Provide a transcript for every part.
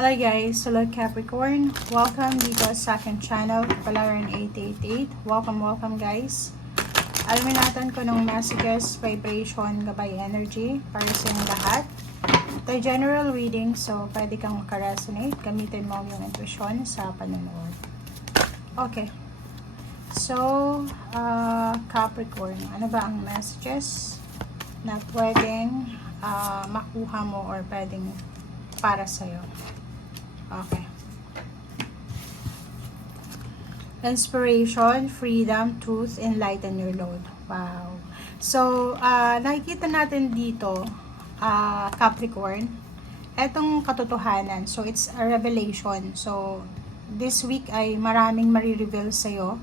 Hello guys, hello Capricorn. Welcome dito sa aking channel, Palaran 888. Welcome guys. Alamin natin kung anong messages, vibration, gabay energy para sa inyong lahat. Ito ay general reading, so pwede kang makaresonate. Gamitin mo yung intuition sa panonood. Okay. So, Capricorn, ano ba ang messages na pwedeng makuha mo or pwedeng para sa'yo? Okay. Inspiration, freedom, truth, enlighten your load. Wow. So, nakikita natin dito, Capricorn, etong katotohanan. So, it's a revelation. So, this week ay maraming marireveal sa'yo.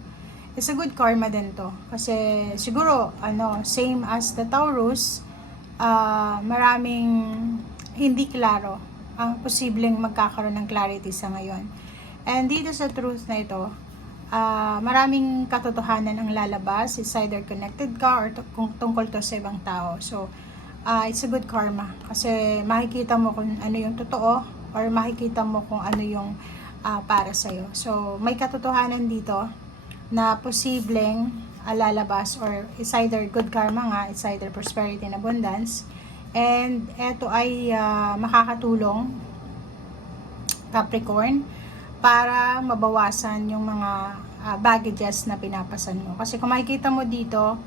It's a good karma din to. Kasi, siguro, same as the Taurus, maraming hindi klaro ang posibleng magkakaroon ng clarity sa ngayon. And dito sa truth na ito, maraming katotohanan ang lalabas. It's either connected ka or kung tungkol to sa ibang tao. So, it's a good karma. Kasi makikita mo kung ano yung totoo or makikita mo kung ano yung para sa'yo. So, may katotohanan dito na posibleng lalabas or it's either good karma nga, it's either prosperity and abundance. And ito ay makakatulong, Capricorn, para mabawasan yung mga baggages na pinapasan mo. Kasi kung makikita mo dito,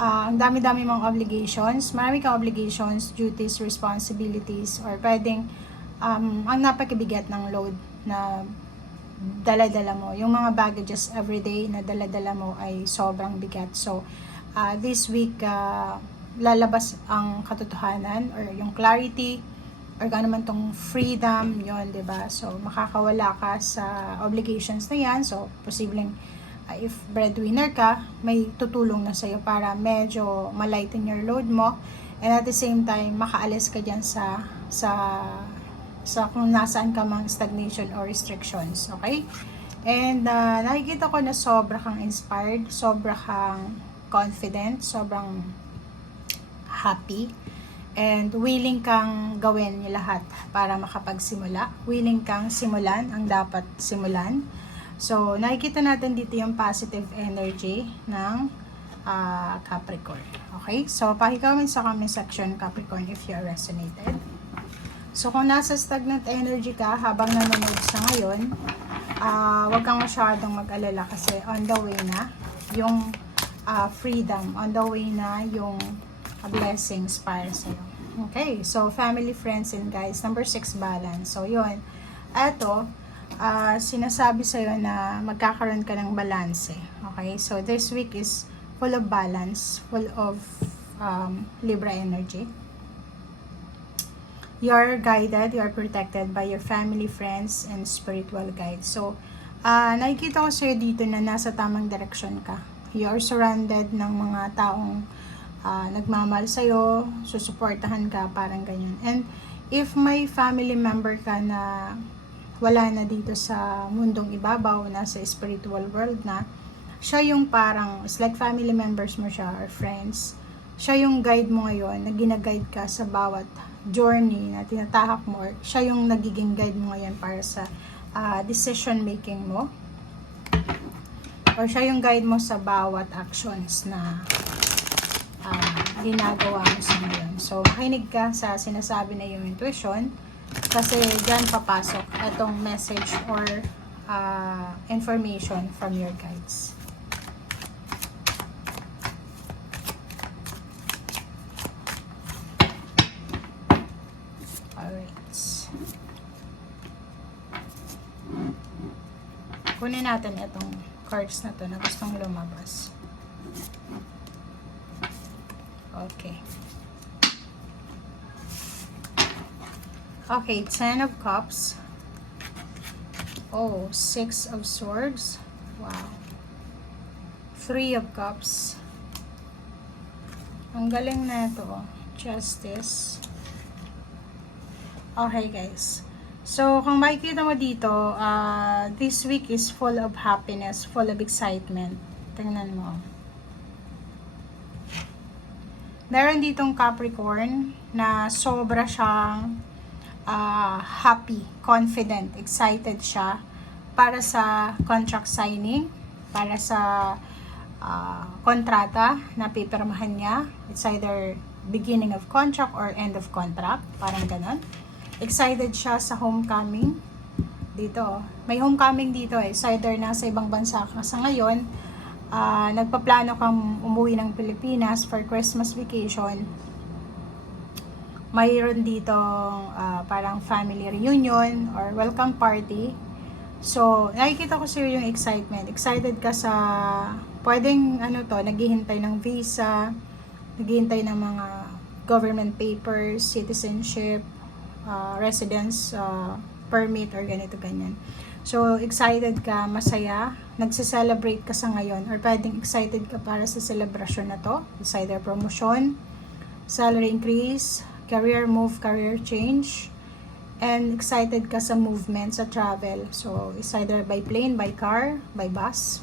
ang dami-dami mong obligations, marami kang obligations, duties, responsibilities, or pwedeng ang napakabigat ng load na dala-dala mo. Yung mga baggages everyday na dala-dala mo ay sobrang bigat. So, this week, lalabas ang katotohanan or yung clarity or gano'n man tong freedom yon, diba? So makakawala ka sa obligations na yan. So posibleng if breadwinner ka, may tutulong na sa'yo para medyo malighten your load mo, and at the same time makaalis ka dyan sa kung nasaan ka mang stagnation or restrictions. Okay? And nakikita ko na sobra kang inspired, sobra kang confident, sobrang happy, and willing kang gawin yung lahat para makapagsimula. Willing kang simulan ang dapat simulan. So, nakikita natin dito yung positive energy ng Capricorn. Okay? So, pakicomment sa comment section, Capricorn, if you resonated. So, kung nasa stagnant energy ka habang nanonood sa ngayon, wag kang masyadong mag-alala kasi on the way na yung freedom, on the way na yung blessings para sa'yo. Okay, so family, friends, and guys, number 6, balance. So yun, eto, sinasabi sa'yo na magkakaroon ka ng balance. Okay, so this week is full of balance, full of Libra energy. You are guided, you are protected by your family, friends, and spiritual guides. So, nakikita ko sa'yo dito na nasa tamang direksyon ka. You are surrounded ng mga taong nagmamahal sa'yo, susuportahan ka, parang ganyan. And if may family member ka na wala na dito sa mundong ibabaw, nasa spiritual world na, siya yung parang, it's like family members mo siya or friends. Siya yung guide mo ngayon, na ginaguide ka sa bawat journey na tinatahak mo, or siya yung nagiging guide mo ngayon para sa decision making mo, or siya yung guide mo sa bawat actions na ginagawa mo sa ngayon. So, makinig ka sa sinasabi na yung intuition kasi dyan papasok itong message or information from your guides. Alright. Kunin natin itong cards na to na gustong lumabas. Okay. Okay, 10 of Cups. Oh, 6 of Swords. Wow. 3 of Cups. Ang galing na ito. Justice. Okay, guys. So, kung makikita mo dito, this week is full of happiness, full of excitement. Tingnan mo. Meron ditong Capricorn na sobra siyang happy, confident, excited siya para sa contract signing, para sa kontrata na pipirmahan niya. It's either beginning of contract or end of contract, parang ganon. Excited siya sa homecoming dito. May homecoming dito eh. It's either nasa ibang bansa ka sa ngayon, nagpaplano kang umuwi ng Pilipinas for Christmas vacation. Mayroon dito parang family reunion or welcome party. So, nakikita ko sa'yo yung excitement. Excited ka sa pwedeng naghihintay ng visa, naghihintay ng mga government papers, citizenship, residence permit or ganito ganyan. So, excited ka, masaya, nagse-celebrate ka sa ngayon or pwedeng excited ka para sa celebration na to. It's either promotion, salary increase, career move, career change, and excited ka sa movement, sa travel. So, it's either by plane, by car, by bus,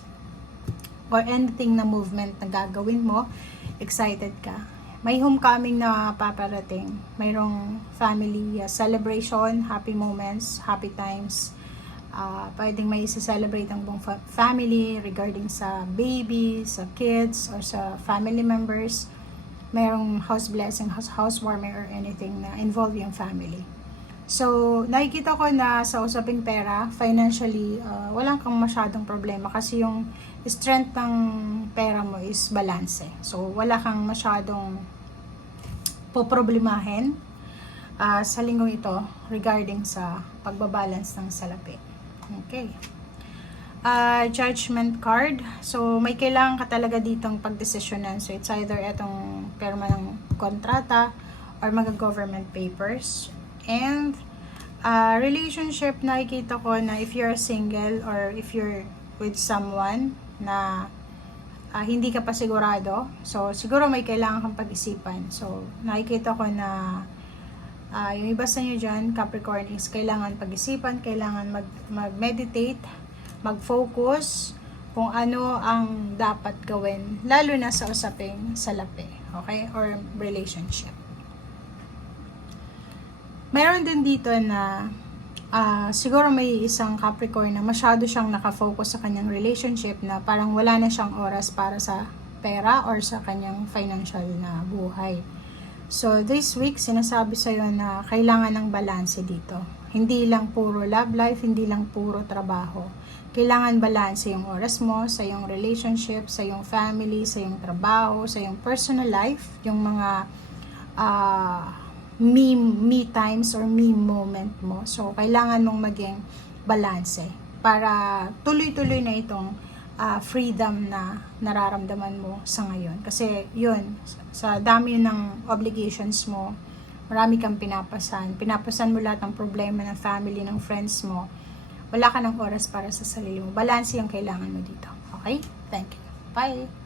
or anything na movement na gagawin mo, excited ka. May homecoming na paparating. Mayroong family celebration, happy moments, happy times. Pwedeng may isa-celebrate ang buong family regarding sa baby, sa kids, or sa family members. Mayroong house blessing, housewarming, or anything na involve yung family. So, nakikita ko na sa usaping pera, financially, walang kang masyadong problema kasi yung strength ng pera mo is balance. So, wala kang masyadong poproblemahin sa linggong ito regarding sa pagbabalance ng salapi. Okay. Judgment card. So, may kailangan ka talaga ditong pagdesisyonan. So, it's either etong perma ng kontrata or mga government papers. And relationship, nakikita ko na if you're single or if you're with someone na hindi ka pa sigurado, so siguro may kailangan kang pag-isipan. So nakikita ko na yung iba sa inyo dyan, Capricorn, is kailangan pag-isipan, kailangan mag-meditate, mag-focus kung ano ang dapat gawin, lalo na sa usaping salapi, okay, or relationship. Meron din dito na siguro may isang Capricorn na masyado siyang nakafocus sa kanyang relationship na parang wala na siyang oras para sa pera or sa kanyang financial na buhay. So, this week, sinasabi sa'yo na kailangan ng balanse dito. Hindi lang puro love life, hindi lang puro trabaho. Kailangan balanse yung oras mo sa iyong relationship, sa iyong family, sa iyong trabaho, sa iyong personal life, yung mga me times or me moment mo. So, kailangan mong maging balanse para tuloy-tuloy na itong freedom na nararamdaman mo sa ngayon. Kasi, yun, sa dami ng obligations mo, marami kang pinapasan. Pinapasan mo lahat ng problema ng family, ng friends mo. Wala ka ng oras para sa sarili mo. Balanse yung kailangan mo dito. Okay? Thank you. Bye!